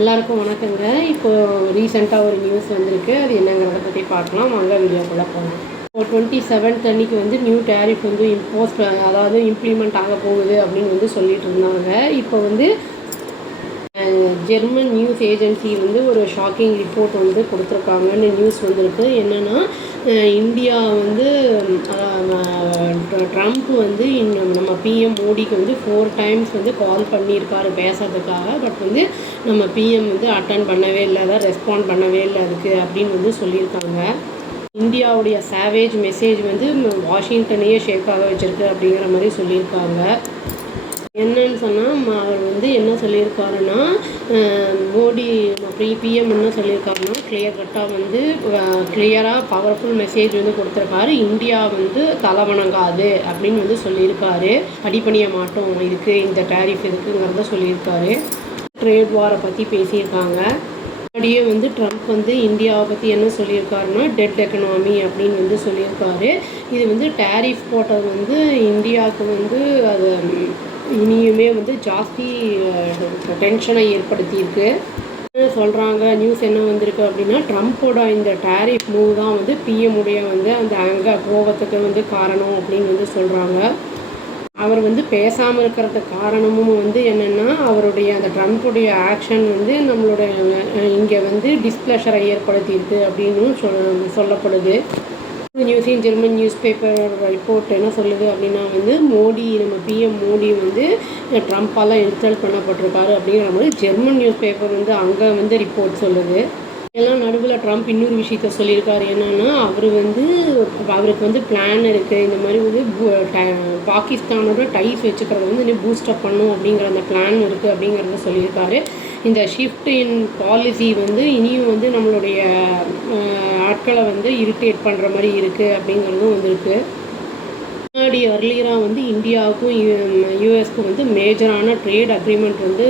எல்லாருக்கும் வணக்கங்க. இப்போ ரீசெண்டாக ஒரு நியூஸ் வந்திருக்கு. அது என்னங்கிறத பற்றி பார்க்கலாம். வாங்க வீடியோக்குள்ளே போகலாம். இப்போ 27th அன்னைக்கு வந்து நியூ டேரிஃப் வந்து அதாவது இம்ப்ளிமெண்ட் ஆக போகுது அப்படின்னு வந்து சொல்லிட்டு இருந்தாங்க. இப்போ வந்து ஜெர்மன் நியூஸ் ஏஜென்சி வந்து ஒரு ஷாக்கிங் ரிப்போர்ட் வந்து கொடுத்துருக்காங்கன்னு நியூஸ் வந்திருக்கு. என்னென்னா இந்தியா வந்து ட்ரம்ப் வந்து நம்ம பிஎம் மோடிக்கு வந்து 4 times வந்து கால் பண்ணியிருக்காரு பேசுறதுக்காக. பட் வந்து நம்ம பிஎம் வந்து அட்டன் பண்ணவே இல்லை, அதான் ரெஸ்பாண்ட் பண்ணவே இல்லை அதுக்கு அப்படின்னு வந்து சொல்லியிருக்காங்க. இந்தியாவுடைய சேவேஜ் மெசேஜ் வந்து வாஷிங்டனையே ஷேக்காக வச்சுருக்கு அப்படிங்கிற மாதிரி சொல்லியிருக்காங்க. என்னன்னு சொன்னால் அவர் வந்து என்ன சொல்லியிருக்காருன்னா, மோடி பிஎம் என்ன சொல்லியிருக்காருன்னா கிளியர் கட்டாக வந்து கிளியராக பவர்ஃபுல் மெசேஜ் வந்து கொடுத்துருக்காரு. இந்தியா வந்து தலை வணங்காது அப்படின்னு வந்து சொல்லியிருக்காரு. அடிப்பணிய மாட்டோம் இதுக்கு, இந்த டேரிஃப் இருக்குங்கிறத சொல்லியிருக்காரு. ட்ரேட் வாரை பற்றி பேசியிருக்காங்க. முன்னாடியே வந்து ட்ரம்ப் வந்து இந்தியாவை பற்றி என்ன சொல்லியிருக்காருன்னா டெட் எக்கனாமி அப்படின்னு வந்து சொல்லியிருக்காரு. இது வந்து டேரிஃப் போட்டது வந்து இந்தியாவுக்கு வந்து அது இனியுமே வந்து ஜாஸ்தி டென்ஷனை ஏற்படுத்தியிருக்கு சொல்கிறாங்க. நியூஸ் என்ன வந்திருக்கு அப்படின்னா, ட்ரம்ப்போட இந்த டேரிஃப் மூவ் தான் வந்து பிஎம் உடைய வந்து அந்த அங்கே கோபத்துக்கு வந்து காரணம் அப்படின்னு வந்து சொல்கிறாங்க. அவர் வந்து பேசாமல் இருக்கிறதுக்கு காரணமும் வந்து என்னென்னா, அவருடைய அந்த ட்ரம்ப்புடைய ஆக்ஷன் வந்து நம்மளுடைய இங்கே வந்து டிஸ்ப்ளஷரை ஏற்படுத்தியிருக்கு அப்படின்னு சொல்லப்படுது. நியூஸின் ஜெர்மன் நியூஸ் பேப்பர் ரிப்போர்ட் என்ன சொல்லுது அப்படின்னா வந்து, நம்ம பிஎம் மோடி வந்து ட்ரம்ப்பால் இன்சல்ட் பண்ணப்பட்டிருக்காரு அப்படிங்கிற மாதிரி ஜெர்மன் நியூஸ் பேப்பர் வந்து அங்கே வந்து ரிப்போர்ட் சொல்லுது. எல்லாம் நடுவில் ட்ரம்ப் இன்னொரு விஷயத்த சொல்லியிருக்காரு. என்னென்னா அவருக்கு வந்து பிளான் இருக்குது, இந்த மாதிரி வந்து பாகிஸ்தானோட டைஸ் வச்சுக்கிறத வந்து இன்னும் பூஸ்டப் பண்ணும் அப்படிங்கிற அந்த பிளான் இருக்குது அப்படிங்கிறத சொல்லியிருக்காரு. இந்த ஷிஃப்ட் இன் பாலிசி வந்து இனியும் வந்து நம்மளுடைய ஆட்களை வந்து இரிட்டேட் பண்ணுற மாதிரி இருக்குது அப்படிங்கிறதும் வந்திருக்கு. முன்னாடி அர்லியராக வந்து இந்தியாவுக்கும் யூஎஸ்க்கும் வந்து மேஜரான ட்ரேட் அக்ரிமெண்ட் வந்து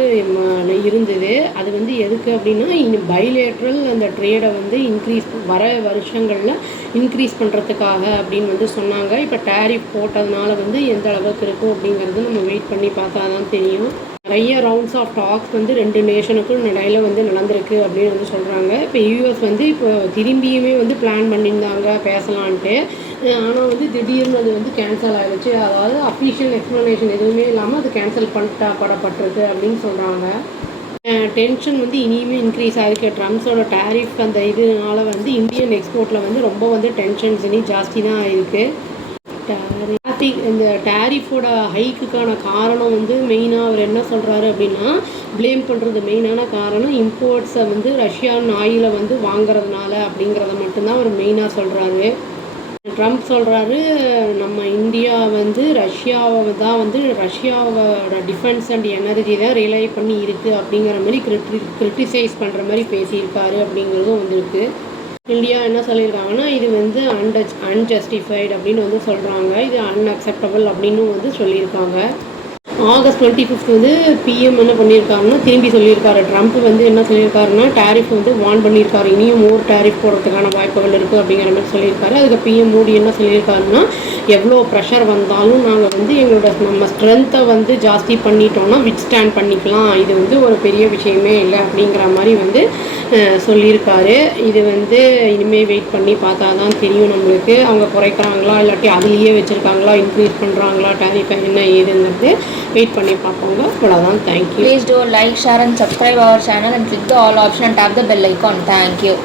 இருந்தது. அது வந்து எதுக்கு அப்படின்னா, பைலேட்ரல் அந்த ட்ரேடை வந்து வர வருஷங்களில் இன்க்ரீஸ் பண்ணுறதுக்காக அப்படின்னு வந்து சொன்னாங்க. இப்போ டேரிஃப் போட்டதுனால வந்து எந்த அளவுக்கு இருக்கும் அப்படிங்கிறது நம்ம வெயிட் பண்ணி பார்த்தா தான் தெரியும். நிறைய ரவுண்ட்ஸ் ஆஃப் டாக்ஸ் வந்து 2 நேஷனுக்கும் இடையில வந்து நடந்திருக்கு அப்படின்னு வந்து சொல்கிறாங்க. இப்போ யூஎஸ் வந்து இப்போ திரும்பியுமே வந்து பிளான் பண்ணியிருந்தாங்க பேசலான்ட்டு. ஆனால் வந்து திடீர்னு அது வந்து கேன்சல் ஆகிடுச்சு. அதாவது அஃபிஷியல் எக்ஸ்ப்ளனேஷன் எதுவுமே இல்லாமல் அது கேன்சல் படப்பட்டிருக்கு அப்படின்னு சொல்கிறாங்க. டென்ஷன் வந்து இனியுமே இன்க்ரீஸ் ஆகிருக்கு. ட்ரம்ப்ஸோட டேரிஃப் அந்த இதனால வந்து இந்தியன் எக்ஸ்போர்ட்டில் வந்து ரொம்ப வந்து டென்ஷன்ஸ் இனி ஜாஸ்தி தான் இருக்குது. இந்த டேரிஃபோட ஹைக்குக்கான காரணம் வந்து மெயினாக அவர் என்ன சொல்கிறாரு அப்படின்னா, ப்ளேம் பண்ணுறது மெயினான காரணம் இம்போர்ட்ஸை வந்து ரஷ்யான் ஆயிலை வந்து வாங்குறதுனால அப்படிங்கிறத மட்டும்தான் அவர் மெயினாக சொல்கிறாரு. ட்ரம்ப் சொல்கிறாரு, நம்ம இந்தியா வந்து ரஷ்யாவோட டிஃபென்ஸ் அண்ட் எனர்ஜி தான் ரிலை பண்ணி இருக்குது அப்படிங்கிற மாதிரி கிரிட்டிசைஸ் பண்ணுற மாதிரி பேசியிருக்காரு அப்படிங்கிறதும் வந்திருக்கு. இந்தியா என்ன சொல்லியிருக்காங்கன்னா, இது வந்து அன்ஜஸ்டிஃபைடு அப்படின்னு வந்து சொல்கிறாங்க. இது அன்அக்செப்டபிள் அப்படின்னு வந்து சொல்லியிருக்காங்க. August 25th வந்து பிஎம் என்ன பண்ணியிருக்காருன்னா திரும்பி சொல்லியிருக்காரு. ட்ரம்ப் வந்து என்ன சொல்லியிருக்காருன்னா டேரிஃப் வந்து வார்ன் பண்ணியிருக்காரு, இனியும் மோர் டேரிஃப் போடுறதுக்கான வாய்ப்புகள் இருக்குது அப்படிங்கிற மாதிரி சொல்லியிருக்காரு. அதுக்கு பிஎம் மோடி என்ன சொல்லியிருக்காருன்னா, எவ்வளோ ப்ரெஷர் வந்தாலும் நாங்கள் வந்து நம்ம ஸ்ட்ரென்த்தை வந்து ஜாஸ்தி பண்ணிட்டோம்னா வித்ஸ்டாண்ட் பண்ணிக்கலாம், இது வந்து ஒரு பெரிய விஷயமே இல்லை அப்படிங்கிற மாதிரி வந்து சொல்லியிருக்காரு. இது வந்து இனிமேல் வெயிட் பண்ணி பார்த்தா தான் தெரியும் நம்மளுக்கு, அவங்க குறைக்கிறாங்களா இல்லாட்டி அதுலேயே வச்சுருக்காங்களா, இன்க்ரீஸ் பண்ணுறாங்களா டேரிஃப் என்ன ஏதுங்கிறது வெயிட் பண்ணி பார்ப்போங்க. அவ்வளோதான். Thank you. Please do like, share and subscribe our channel and click the all option and tap the bell icon. Thank you.